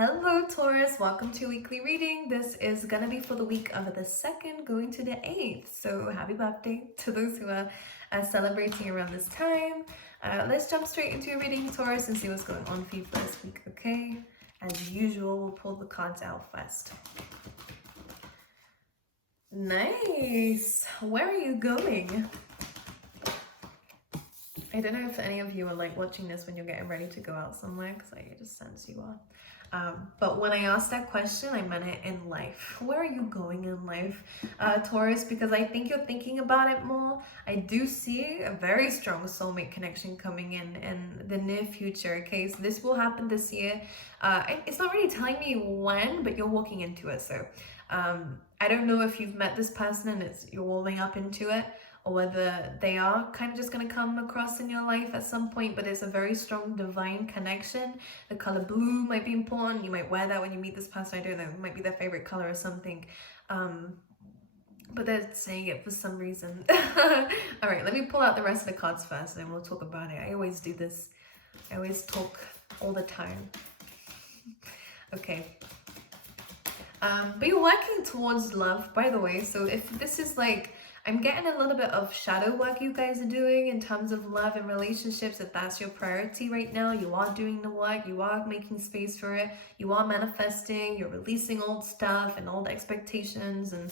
Hello Taurus, welcome to weekly reading. This is gonna be for the week of the 2nd going to the 8th. So happy birthday to those who are celebrating around this time. Let's jump straight into your reading, Taurus, and see what's going on for you for this week, okay? As usual, we'll pull the cards out first. Nice! Where are you going? I don't know if any of you are like watching this when you're getting ready to go out somewhere, because I just sense you are. But when I asked that question, I meant it in life. Where are you going in life, Taurus? Because I think you're thinking about it more. I do see a very strong soulmate connection coming in the near future. Okay, so this will happen this year. It's not really telling me when, but you're walking into it. So I don't know if you've met this person and you're warming up into it, or whether they are kind of just going to come across in your life at some point, but there's a very strong divine connection. The color blue might be important. You might wear that when you meet this person. I don't know, it might be their favorite color or something. But they're saying it for some reason. All right, let me pull out the rest of the cards first and we'll talk about it. I always do this. I always talk all the time. Okay. But you're working towards love, by the way. So if this is like, I'm getting a little bit of shadow work you guys are doing in terms of love and relationships. If that's your priority right now, you are doing the work, you are making space for it, you are manifesting, you're releasing old stuff and old expectations. And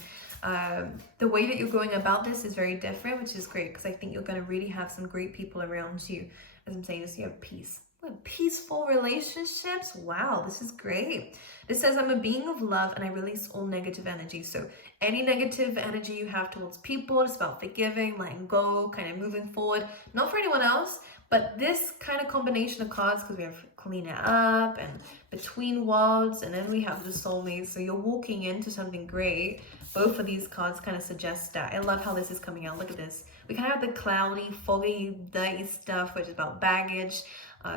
the way that you're going about this is very different, which is great, because I think you're going to really have some great people around you. As I'm saying this, you have peace. Peaceful relationships. Wow, this is great. This says, I'm a being of love and I release all negative energy. So any negative energy you have towards people, it's about forgiving, letting go, kind of moving forward. Not for anyone else, but this kind of combination of cards, because we have clean it up and between worlds, and then we have the soulmate. So you're walking into something great. Both of these cards kind of suggest that. I love how this is coming out. Look at this. We kind of have the cloudy, foggy, dirty stuff, which is about baggage.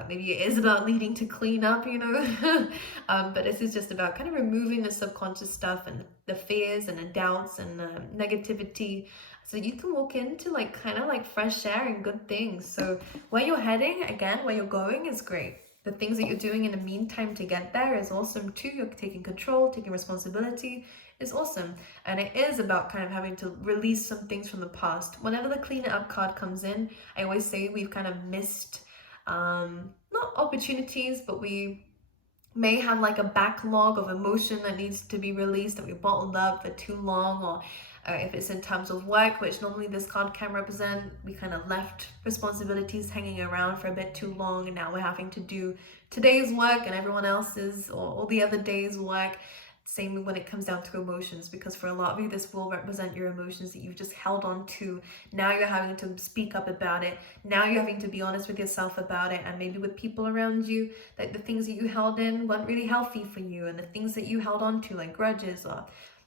Maybe it is about needing to clean up, you know. But this is just about kind of removing the subconscious stuff and the fears and the doubts and the negativity, so you can walk into like kind of like fresh air and good things. So where you're heading, again, where you're going is great. The things that you're doing in the meantime to get there is awesome too. You're taking control, taking responsibility is awesome. And it is about kind of having to release some things from the past. Whenever the clean it up card comes in, I always say we've kind of missed not opportunities, but we may have like a backlog of emotion that needs to be released, that we bottled up for too long. Or if it's in terms of work, which normally this card can represent, we kind of left responsibilities hanging around for a bit too long, and now we're having to do today's work and everyone else's or all the other days' work. Same when it comes down to emotions, because for a lot of you, this will represent your emotions that you've just held on to. Now you're having to speak up about it. Now you're having to be honest with yourself about it, and maybe with people around you, that the things that you held in weren't really healthy for you, and the things that you held on to, like grudges or,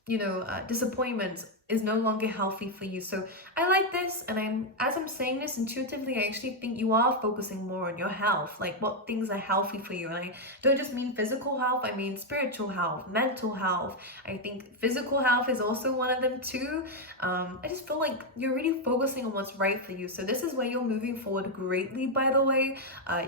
you know, disappointments, is no longer healthy for you. So I like this, and as I'm saying this intuitively, I actually think you are focusing more on your health, like what things are healthy for you. And I don't just mean physical health, I mean spiritual health, mental health. I think physical health is also one of them too. I just feel like you're really focusing on what's right for you. So this is where you're moving forward greatly, by the way.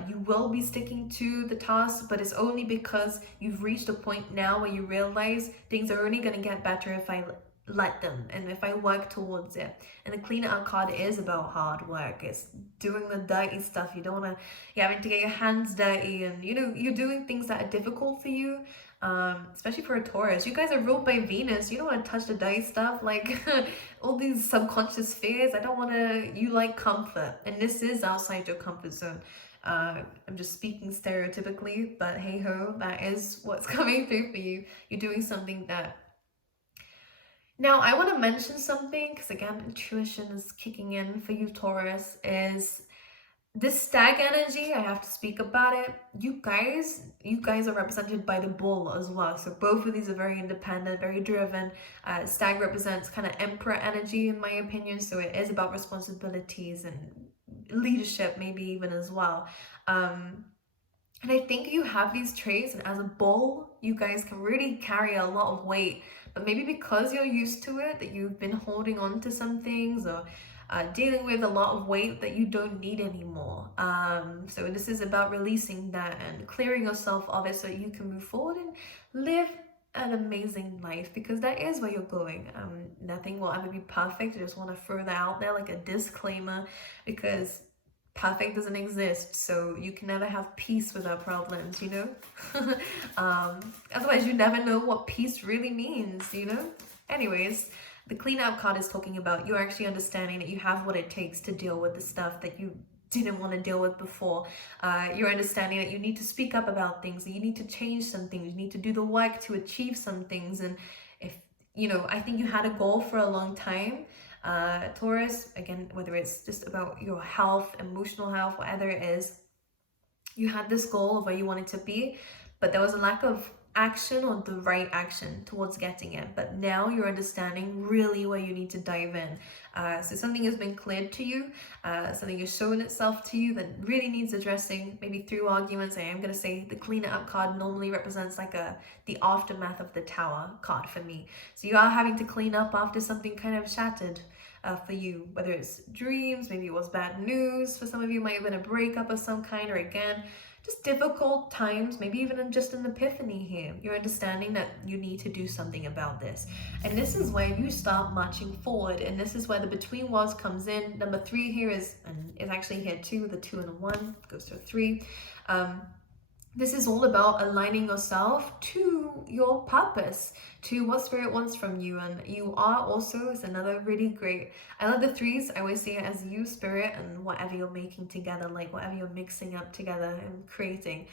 You will be sticking to the task, but it's only because you've reached a point now where you realize things are only going to get better if I let them, and if I work towards it. And the clean it up card is about hard work. It's doing the dirty stuff. You don't want to, you're having to get your hands dirty, and you know, you're doing things that are difficult for you, especially for a Taurus. You guys are ruled by Venus. You don't want to touch the dirty stuff, like all these subconscious fears. I don't want to, you like comfort, and this is outside your comfort zone. I'm just speaking stereotypically, but hey ho, that is what's coming through for you. You're doing something that. Now, I want to mention something, because again, intuition is kicking in for you, Taurus, is this stag energy. I have to speak about it. You guys are represented by the bull as well. So both of these are very independent, very driven. Stag represents kind of emperor energy, in my opinion. So it is about responsibilities and leadership, maybe even as well. And I think you have these traits, and as a bull, you guys can really carry a lot of weight. But maybe because you're used to it, that you've been holding on to some things, or dealing with a lot of weight that you don't need anymore. So this is about releasing that and clearing yourself of it so you can move forward and live an amazing life, because that is where you're going. Nothing will ever be perfect. I just want to throw that out there like a disclaimer, because perfect doesn't exist, so you can never have peace without problems, you know. Otherwise you never know what peace really means, you know. Anyways, the clean out card is talking about you actually understanding that you have what it takes to deal with the stuff that you didn't want to deal with before. You're understanding that you need to speak up about things, that you need to change some things, you need to do the work to achieve some things. And if you know, I think you had a goal for a long time, Taurus, again, whether it's just about your health, emotional health, whatever it is, you had this goal of where you wanted to be, but there was a lack of action or the right action towards getting it. But now you're understanding really where you need to dive in. So something has been cleared to you, something has shown itself to you that really needs addressing, maybe through arguments. I am going to say the clean it up card normally represents like the aftermath of the Tower card for me. So you are having to clean up after something kind of shattered. For you, whether it's dreams, maybe it was bad news. For some of you, it might have been a breakup of some kind, or again, just difficult times, maybe even just an epiphany here. You're understanding that you need to do something about this. And this is where you start marching forward. And this is where the between worlds comes in. Number 3 here is actually here too. The 2 and a 1 goes to a 3. This is all about aligning yourself to your purpose, to what spirit wants from you. And you are also, is another really great, I love the 3s. I always see it as you, spirit, and whatever you're making together, like whatever you're mixing up together and creating.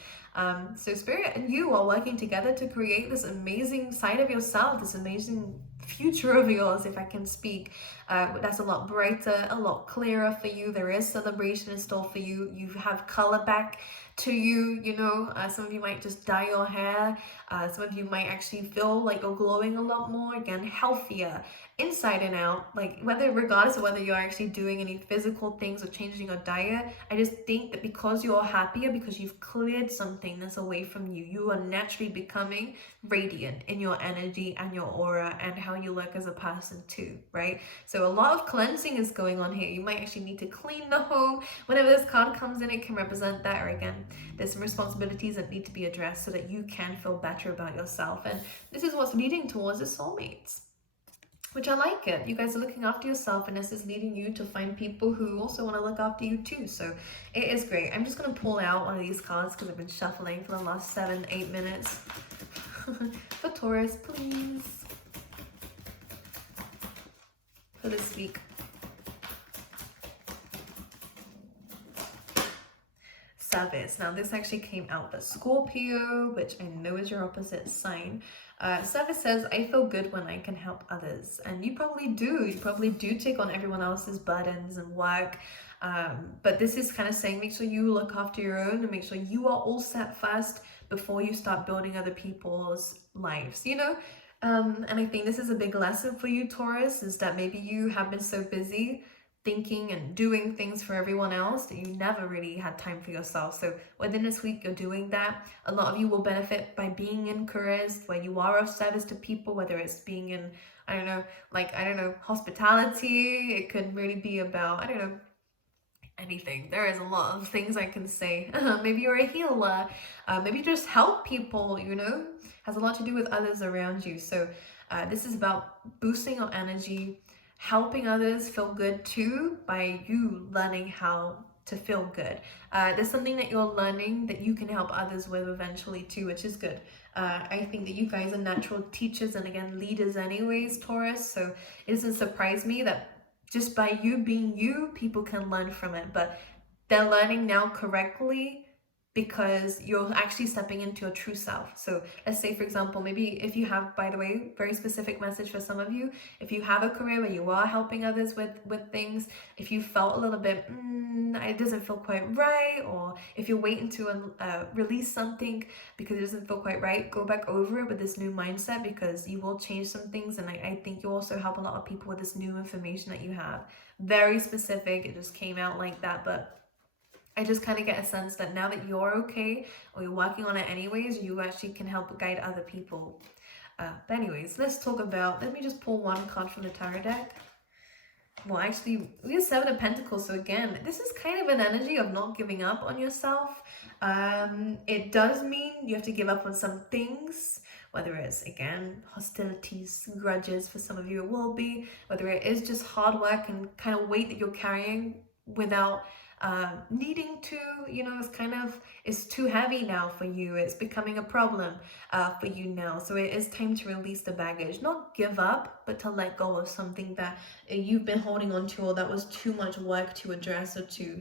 So spirit and you are working together to create this amazing side of yourself, this amazing future of yours, if I can speak. That's a lot brighter, a lot clearer for you. There is celebration in store for you. You have color back to you, you know. Some of you might just dye your hair. Some of you might actually feel like you're glowing a lot more, again, healthier inside and out, like regardless of whether you're actually doing any physical things or changing your diet. I just think that because you're happier, because you've cleared something that's away from you, you are naturally becoming radiant in your energy and your aura and how you look as a person too, right? So a lot of cleansing is going on here. You might actually need to clean the home. Whenever this card comes in, it can represent that. Or again, there's some responsibilities that need to be addressed so that you can feel better about yourself. And this is what's leading towards the soulmates, which I like it. You guys are looking after yourself, and this is leading you to find people who also want to look after you too. So it is great. I'm just going to pull out one of these cards because I've been shuffling for the last 7-8 minutes. For Taurus, please. For this week. Service. Now this actually came out the Scorpio, which I know is your opposite sign. Service says, I feel good when I can help others. And you probably do. You probably do take on everyone else's burdens and work. But this is kind of saying, make sure you look after your own and make sure you are all set first before you start building other people's lives, you know? And I think this is a big lesson for you, Taurus, is that maybe you have been so busy thinking and doing things for everyone else that you never really had time for yourself. So within this week, you're doing that. A lot of you will benefit by being in careers where you are of service to people, whether it's being in, I don't know, hospitality. It could really be about, anything. There is a lot of things I can say. Maybe you're a healer. Maybe just help people, you know, has a lot to do with others around you. So this is about boosting your energy, helping others feel good too by you learning how to feel good. There's something that you're learning that you can help others with eventually too, which is good. I think that you guys are natural teachers and again leaders anyways, Taurus, so it doesn't surprise me that just by you being you, people can learn from it, but they're learning now correctly because you're actually stepping into your true self. So let's say, for example, maybe if you have, by the way, very specific message for some of you, if you have a career where you are helping others with things, if you felt a little bit, it doesn't feel quite right, or if you're waiting to release something because it doesn't feel quite right, go back over it with this new mindset because you will change some things. And I think you also help a lot of people with this new information that you have. Very specific, it just came out like that, but I just kind of get a sense that now that you're okay, or you're working on it anyways, you actually can help guide other people. But anyways, let's talk about, let me just pull one card from the tarot deck. well, actually, we have Seven of Pentacles. So again, this is kind of an energy of not giving up on yourself. It does mean you have to give up on some things, whether it's, again, hostilities, grudges. For some of you, it will be. Whether it is just hard work and kind of weight that you're carrying without needing to, it's kind of, it's too heavy now for you. It's becoming a problem for you now. So it is time to release the baggage. Not give up, but to let go of something that you've been holding on to, or that was too much work to address or to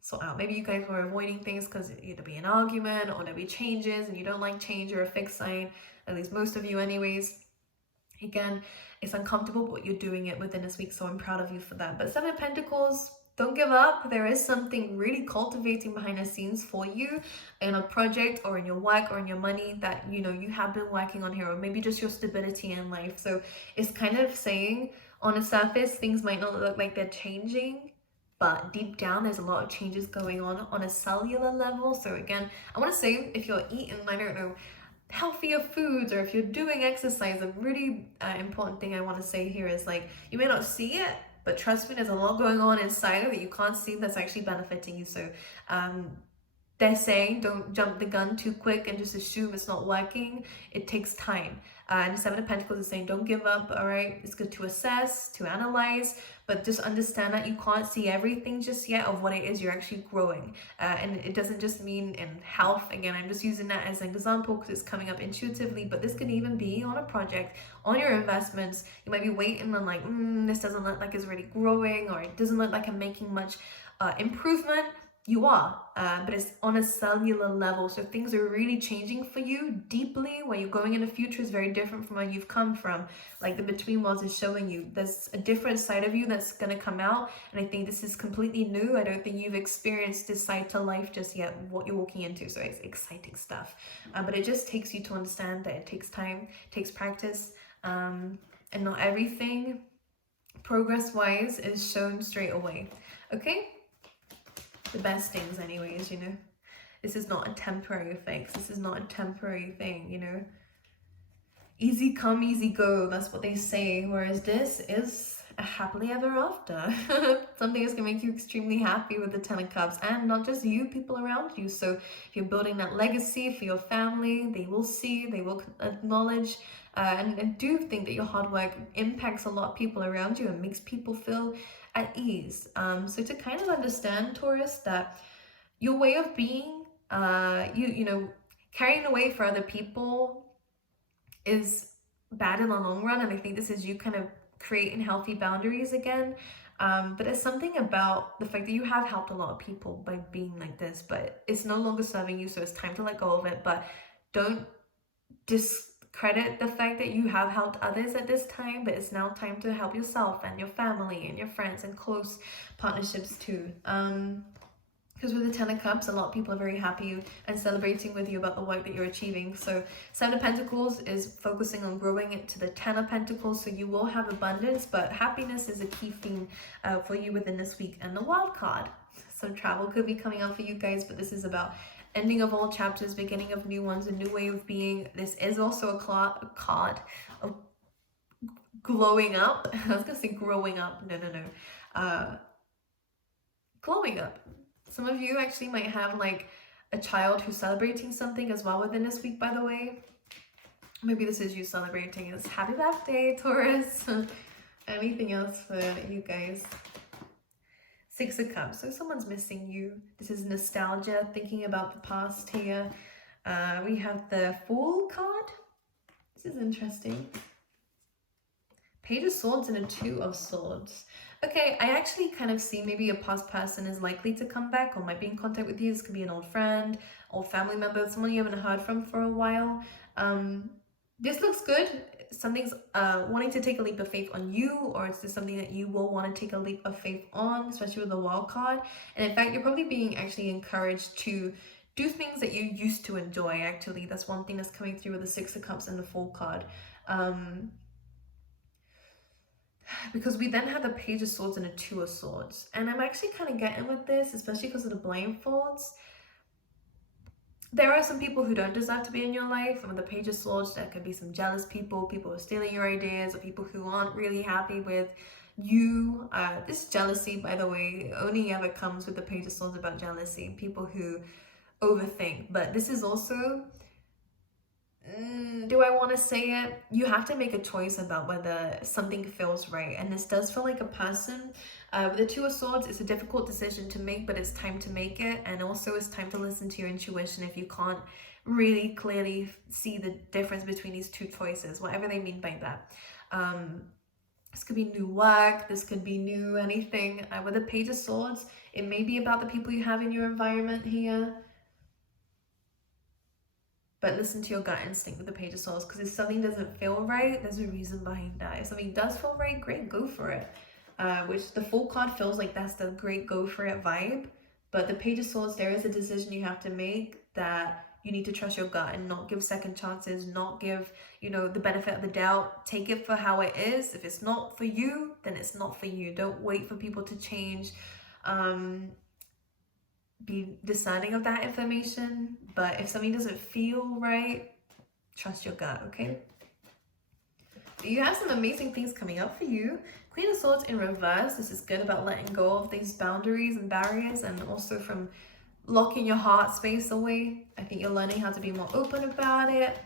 sort out. Maybe you guys were avoiding things because either be an argument or there be changes and you don't like change. You're a fixed sign, at least most of you anyways. Again, it's uncomfortable, but you're doing it within this week, so I'm proud of you for that. But Seven of Pentacles, don't give up. There is something really cultivating behind the scenes for you in a project or in your work or in your money that, you have been working on here, or maybe just your stability in life. So it's kind of saying on the surface, things might not look like they're changing, but deep down, there's a lot of changes going on a cellular level. So again, I want to say if you're eating, I don't know, healthier foods, or if you're doing exercise, a really important thing I want to say here is, like, you may not see it, but trust me, there's a lot going on inside of it you can't see that's actually benefiting you. So they're saying don't jump the gun too quick and just assume it's not working. It takes time. And the Seven of Pentacles is saying don't give up, all right? It's good to assess, to analyze, but just understand that you can't see everything just yet of what it is you're actually growing. And it doesn't just mean in health. Again, I'm just using that as an example because it's coming up intuitively, but this could even be on a project, on your investments. You might be waiting and like, this doesn't look like it's really growing, or it doesn't look like I'm making much improvement. You are, but it's on a cellular level. So things are really changing for you deeply. Where you're going in the future is very different from where you've come from. Like the between worlds is showing you there's a different side of you that's going to come out. And I think this is completely new. I don't think you've experienced this side to life just yet, what you're walking into. So it's exciting stuff. But it just takes you to understand that it takes time, takes practice, and not everything progress-wise is shown straight away. Okay? The best things anyways, this is not a temporary fix. This is not a temporary thing, easy come, easy go, that's what they say. Whereas this is a happily ever after. Something that's gonna make you extremely happy with the Ten of Cups, and not just you, people around you. So if you're building that legacy for your family, they will see, they will acknowledge, and do think that your hard work impacts a lot of people around you and makes people feel at ease. So to kind of understand, Taurus, that your way of being, carrying the weight for other people is bad in the long run. And I think this is you kind of creating healthy boundaries again. But there's something about the fact that you have helped a lot of people by being like this, but it's no longer serving you. So it's time to let go of it. But don't discredit the fact that you have helped others at this time, but it's now time to help yourself and your family and your friends and close partnerships too. Because with the Ten of Cups, a lot of people are very happy and celebrating with you about the work that you're achieving. So Seven of Pentacles is focusing on growing it to the Ten of Pentacles, so you will have abundance, but happiness is a key theme for you within this week. And the Wild card, so travel could be coming out for you guys, but this is about ending of all chapters, beginning of new ones, a new way of being. This is also a card of glowing up. I was gonna say growing up. No. Glowing up. Some of you actually might have like a child who's celebrating something as well within this week, by the way. Maybe this is you celebrating. It's happy birthday, Taurus. Anything else for you guys? Six of Cups. So someone's missing you. This is nostalgia, thinking about the past here. We have the Fool card. This is interesting. Page of Swords and a Two of Swords. Okay, I actually kind of see maybe a past person is likely to come back or might be in contact with you. This could be an old friend, old family member, someone you haven't heard from for a while. This looks good. Something's wanting to take a leap of faith on you, or it's just something that you will want to take a leap of faith on, especially with the Wild card. And in fact, you're probably being actually encouraged to do things that you used to enjoy, actually. That's one thing that's coming through with the Six of Cups and the Fool card. Because we then have the Page of Swords and a Two of Swords. And I'm actually kind of getting with this, especially because of the blindfolds. There are some people who don't deserve to be in your life. And with the Page of Swords, there could be some jealous people, people who are stealing your ideas, or people who aren't really happy with you, this jealousy, by the way, only ever comes with the Page of Swords about jealousy, people who overthink. But this is also, do I want to say it? You have to make a choice about whether something feels right. And this does feel like a person. With the Two of Swords, it's a difficult decision to make, but it's time to make it. And also it's time to listen to your intuition if you can't really clearly see the difference between these two choices, whatever they mean by that. This could be new work, this could be new anything. With the Page of Swords, it may be about the people you have in your environment here. But listen to your gut instinct with the Page of Swords, because if something doesn't feel right, there's a reason behind that. If something does feel right, great, go for it. Which the Fool card feels like that's the great go for it vibe. But the Page of Swords, there is a decision you have to make that you need to trust your gut and not give second chances, not give, you know, the benefit of the doubt. Take it for how it is. If it's not for you, then it's not for you. Don't wait for people to change. Be discerning of that information. But if something doesn't feel right, trust your gut, okay? You have some amazing things coming up for you. Queen of Swords in reverse. This is good about letting go of these boundaries and barriers, and also from locking your heart space away. I think you're learning how to be more open about it.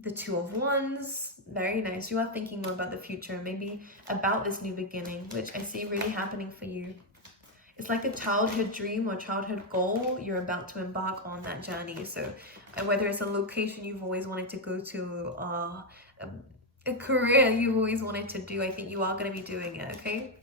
The Two of Wands, very nice. You are thinking more about the future, maybe about this new beginning, which I see really happening for you. It's like a childhood dream or childhood goal. You're about to embark on that journey. So whether it's a location you've always wanted to go to, a career you've always wanted to do, I think you are going to be doing it, okay?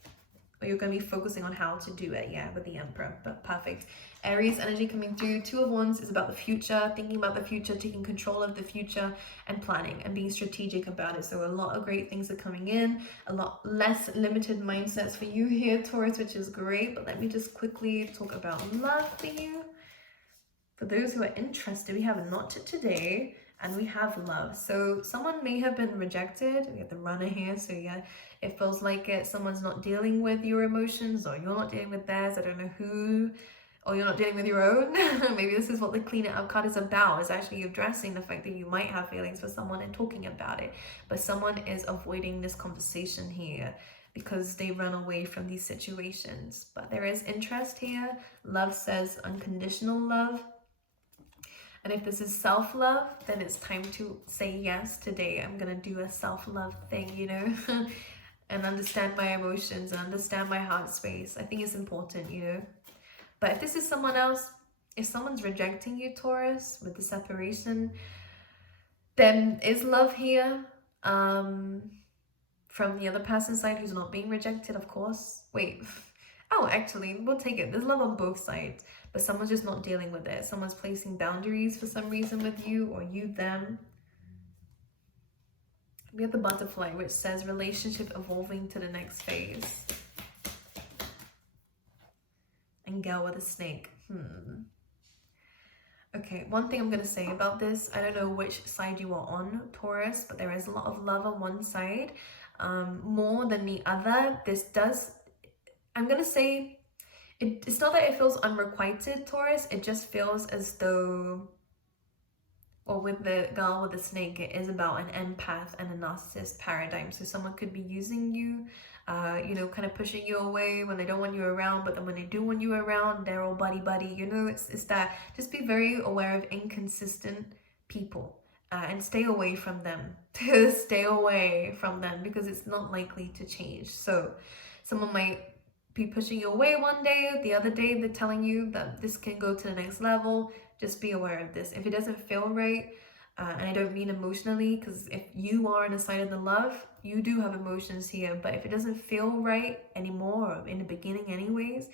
Or you're going to be focusing on how to do it, yeah, with the Emperor. But perfect. Aries energy coming through. Two of Wands is about the future, thinking about the future, taking control of the future, and planning and being strategic about it. So a lot of great things are coming in, a lot less limited mindsets for you here, Taurus, which is great. But let me just quickly talk about love for you. For those who are interested, we have not today, and we have love. So someone may have been rejected. We have the Runner here. So yeah, it feels like someone's not dealing with your emotions, or you're not dealing with theirs. I don't know who. Or you're not dealing with your own. Maybe this is what the Clean It Up card is about. It's actually addressing the fact that you might have feelings for someone and talking about it. But someone is avoiding this conversation here because they run away from these situations. But there is interest here. Love says unconditional love. And if this is self-love, then it's time to say yes today. I'm going to do a self-love thing, you know, and understand my emotions and understand my heart space. I think it's important, you know. But if this is someone else, if someone's rejecting you, Taurus, with the separation, then is love here from the other person's side who's not being rejected, of course. Wait. Oh, actually, we'll take it. There's love on both sides, but someone's just not dealing with it. Someone's placing boundaries for some reason with you, or you, them. We have the Butterfly, which says relationship evolving to the next phase. And Girl with a Snake. Okay, one thing I'm going to say about this, I don't know which side you are on, Taurus, but there is a lot of love on one side, more than the other. This does, I'm going to say, it's not that it feels unrequited, Taurus, it just feels as though, or with the Girl with the Snake, it is about an empath and a narcissist paradigm. So someone could be using you, you know, kind of pushing you away when they don't want you around, but then when they do want you around, they're all buddy-buddy, you know. It's that, just be very aware of inconsistent people, and stay away from them. Stay away from them, because it's not likely to change. So someone might be pushing you away one day, the other day they're telling you that this can go to the next level. Just be aware of this. If it doesn't feel right, and I don't mean emotionally, because if you are on the side of the love, you do have emotions here, but if it doesn't feel right anymore, or in the beginning anyways,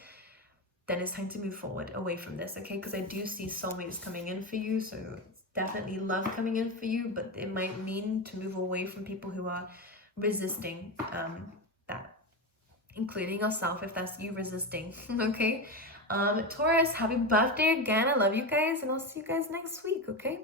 then it's time to move forward away from this, okay? Because I do see soulmates coming in for you, so it's definitely love coming in for you, but it might mean to move away from people who are resisting that, including yourself if that's you resisting, okay? Taurus, happy birthday again. I love you guys, and I'll see you guys next week, okay?